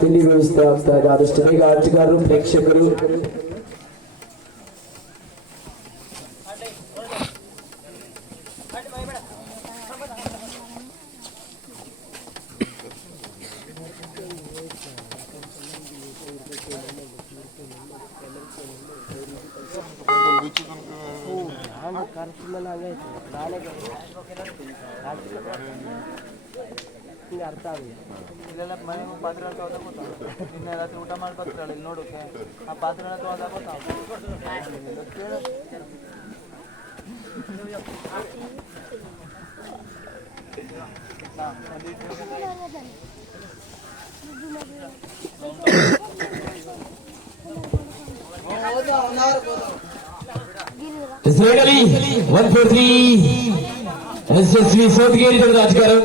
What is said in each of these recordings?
తెలుగు రాష్ట్ర అధికారులు ప్రేక్షకులు ಆಗ್ತಾ ಇದೆ ಆದಷ್ಟು ಬೇಗ ಆಟಗಾರರು ಪ್ರೇಕ್ಷಕರು ಇಲ್ಲೆಲ್ಲ ಮನೆ ಪಾತ್ರೆ ತೊಳ್ದಾಗ ಗೊತ್ತಾಗ ನಿನ್ನೆ ರಾತ್ರಿ ಊಟ ಮಾಡಿ ಬರ್ತಾಳೆ ಇಲ್ಲಿ ನೋಡೋಕೆ ಆ ಪಾತ್ರೆ ತೊಳ್ದಾಗ ಗೊತ್ತಾಗ ಇಸ್ರೇಲಲ್ಲಿ శ్రేణలి వన్ ఫోర్ త్రీ ఎస్ఎస్వి సోతిగేరి రాజు గారు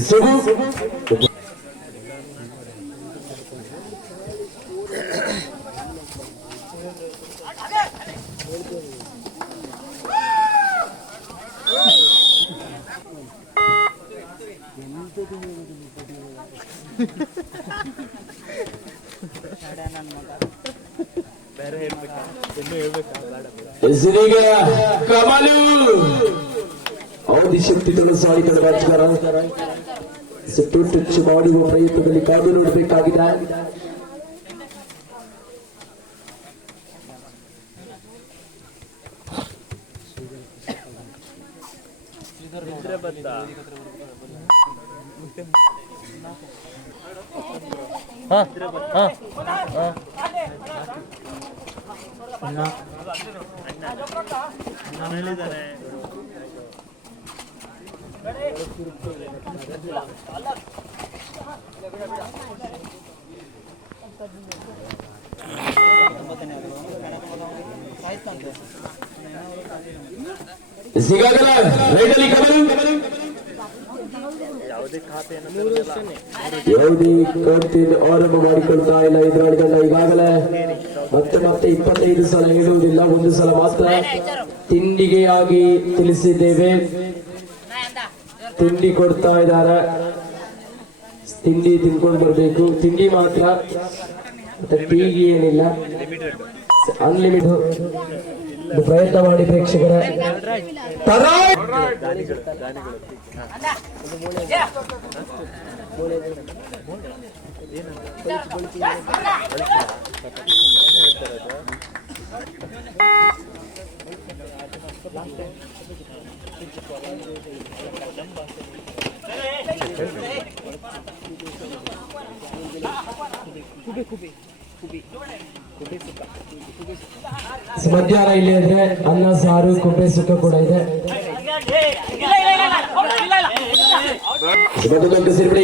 సుగు Woo! ಹೆಸರೀಗ ಕಮಲು ಅವಧಿ ಶಕ್ತಿ ಸಾಡಿ ತಂಡ ರಾಜಕಾರ ಸುಟ್ಟು ಟಚ್ ಮಾಡುವ ಪ್ರಯತ್ನದಲ್ಲಿ ಕಾದು ನೋಡಬೇಕಾಗಿದೆ ಸಿಗಾಗಲ್ಲ ರೈಟಲ್ಲಿ ಕಮಲು ಯಾವುದೇ ಕಂತಿನ ಆರಂಭ ಮಾಡಿಕೊಳ್ತಾ ಇಲ್ಲ ಎದುರಾಳಿಗಳನ್ನ ಈಗಾಗಲೇ. ಮತ್ತೆ ಮತ್ತೆ ಇಪ್ಪತ್ತೈದು ಸಲ ಹೇಳುವುದಿಲ್ಲ ಒಂದು ಸಲ ಮಾತ್ರ. ತಿಂಡಿಗೆ ಆಗಿ ತಿಳಿಸಿದ್ದೇವೆ. ತಿಂಡಿ ಕೊಡ್ತಾ ಇದ್ದಾರೆ. ತಿಂಡಿ ತಿನ್ಕೊಂಡು ಬರಬೇಕು. ತಿಂಡಿ ಮಾತ್ರ. ಮತ್ತೆ ಟೀಗಿ ಏನಿಲ್ಲ. ಅನ್ಲಿಮಿಟೆಡ್ ಪ್ರಯತ್ನ ಮಾಡಿ ಪ್ರೇಕ್ಷಕರ ತರಾಯ್! ಮಧ್ಯಾಹ್ನ ಇಲ್ಲಿ ಅಂದ್ರೆ ಅನ್ನ ಸಾರು ಕುಂಬೆ ಸುಕ್ಕ ಕೂಡ ಇದೆ ಸುಮಧುರಂಗ ಸೇರ್ಪಡೆ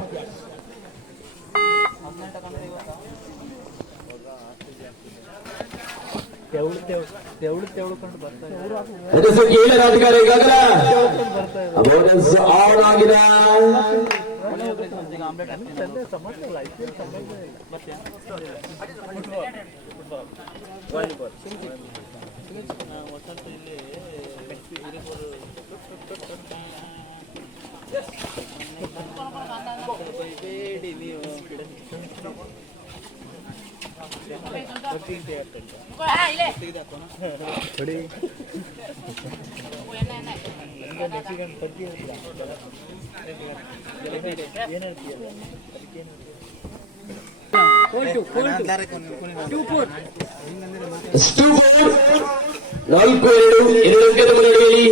ತೆವಳು ತೆವಳು ತೆವಳು ತೆವಳುಕೊಂಡು ಬರ್ತಾರೆ ಅದಕ್ಕೆ ಏಳ ರಾಜಕಾರಣ ಈಗಾಗಲೇ ಬೋನಸ್ ಆನ್ ಆಗಿದೆ ಈಗ ಆಮ್ಲೆಟ್ ಹಾಕ್ತೀನಿ ಸಮಸ್ಯೆ ಇಲ್ಲ ಐ ಪಿ ಎಲ್ ಸಂಬಂಧ ಇಲ್ಲ ಮತ್ತೆ ವಾಲಿಬಾಲ್ ಒಟ್ಟಂತೂ ಇಲ್ಲಿ ಬೇಡಿ ಎಷ್ಟು ನಾಲ್ಕು ಎರಡು ಎರಡು ಅಂಕದ ಮುನ್ನಡೆಯಲ್ಲಿ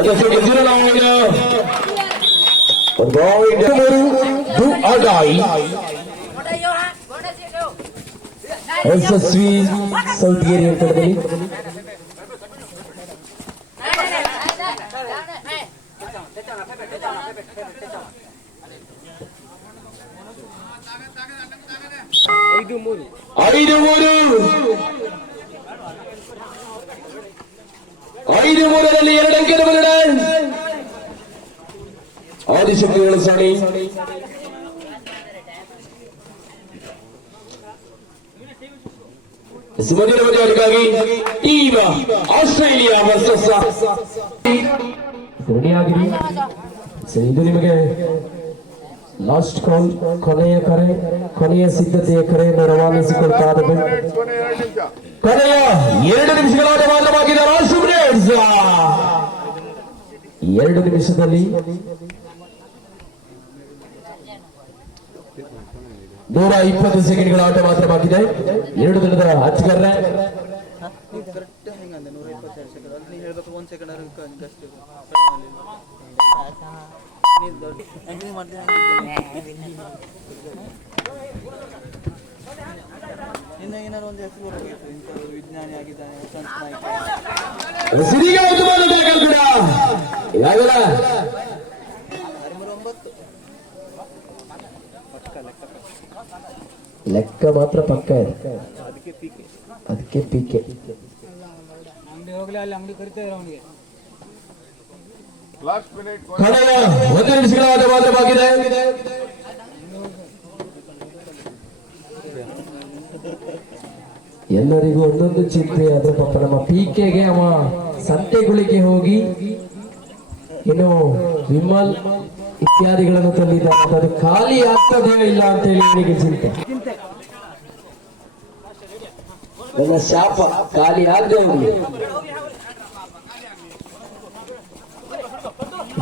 ಅದಕ್ಕೆ ಎದುರಾಗಿನ Avoid ಮೂರು do or die. ಯಶಸ್ವಿ ಸೌತ್ಗೇರಿ ಅಂತರದಲ್ಲಿ ಐದು ಮೂರು ಐದು ಮೂರರಲ್ಲಿ மூலரலி இரண்டங்கிற வருடன் ஆதிசக்தி சாமி சிவஜனவதியாருக்காகி டீமா ஆஸ்திரேலியா வர்சஸ் ரெடியாகி செய்து நிமிடம் ಲಾಸ್ಟ್ ಕಾಲ್ ಕೊನೆಯ ಕರೆ ಕೊನೆಯ ಸಿದ್ಧತೆಯ ಕರೆಯನ್ನು ರವಾನಿಸಿಕೊಳ್ತಾ ಇದ್ದೇವೆ. ಕೊನೆಯ ಎರಡು ನಿಮಿಷಗಳಾದ ಮಾತ್ರವಾಗಿದೆ ಎರಡು ನಿಮಿಷದಲ್ಲಿ ನೂರ ಇಪ್ಪತ್ತು ಸೆಕೆಂಡ್ಗಳ ಆಟ ಮಾತ್ರ ಬಾಕಿದೆ ಎರಡು ದಿನದ ಹಚ್ಚಗರ್ರೆ ನೀವು ಕರೆಕ್ಟ್ ಇನ್ನ ಏನಾದ್ರು ಒಂದು ಹೆಸರು ಬರಬೇಕಿತ್ತು ಇಂಥವ್ರು ವಿಜ್ಞಾನಿ ಆಗಿದ್ದಾನೆ ವಸಂತ ನಾಯ್ಕ ಲೆಕ್ಕ ಮಾತ್ರ ಪಕ್ಕ ಇದೆ. ಅದಕ್ಕೆ ಪಿಕೆ ಅದಕ್ಕೆ ಪೀಕೆ ಅಂಗಡಿ ಹೋಗ್ಲಿ, ಅಲ್ಲಿ ಅಂಗಡಿ ಕರಿತಾ ಅವನಿಗೆ. ಕಳೆದ ಒಂದು ನಿಮಿಷಗಳ ಮಾತ್ರವಾಗಿದೆ ಎಲ್ಲರಿಗೂ ಒಂದೊಂದು ಚಿಂತೆ ಅದು ಪಾಪ ನಮ್ಮ ಪಿಕೆಗೆ ಅವ ಸಂತೆಗಳಿಗೆ ಹೋಗಿ ಇನ್ನು ವಿಮಲ್ ಇತ್ಯಾದಿಗಳನ್ನು ತಂದಿದ್ದ ಅದು ಖಾಲಿ ಆಗ್ತದೆ ಇಲ್ಲ ಅಂತ ಹೇಳಿ ಅವರಿಗೆ ಚಿಂತೆ. ಶಾಪ ಖಾಲಿ ಆಗದೆ ಹೋಗ್ಲಿ.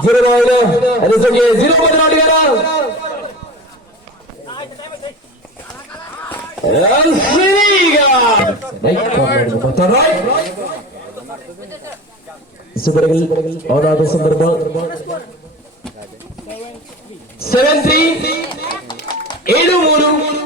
ज़ीरो बाइले अरे सुन के ज़ीरो बज रहा है ना सेवेंटी एडू मोरू